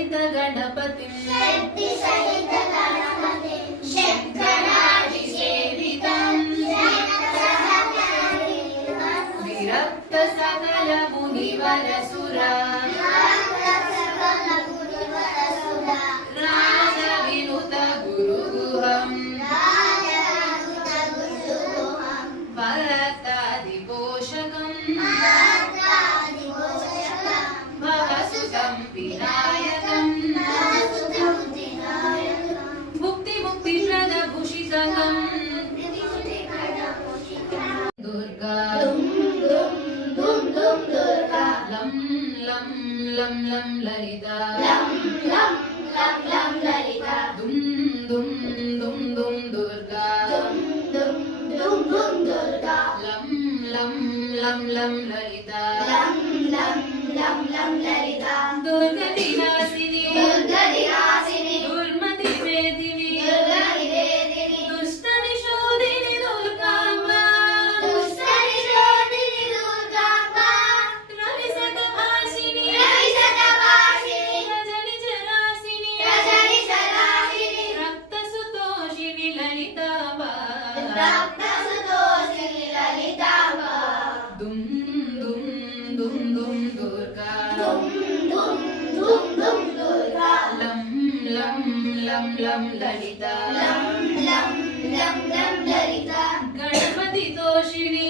सहित गणपति विरक्त सकल मुनिवर सुरा राज विनुत गुरुगुहम् भक्तादिपोषकम् भवसुतं विनायकम् भुक्तिप्रदभूषितकम् दुर्गा लं लं लं लं ललिता दुम दुम दुम दुम दुर्गा लं लं लं लं ललिता दुर्गति नासिनी दुर्मति वेदिनी दुष्ट निशोधिनी दुर्गाम्बा रविशतभाषिनी रजनी चरासिनी रक्तसुतोषिनी ललिताम्बा दुम दुम दुम दुम दुर्गा लं लं लं लं ललिता गणपति तोषिणी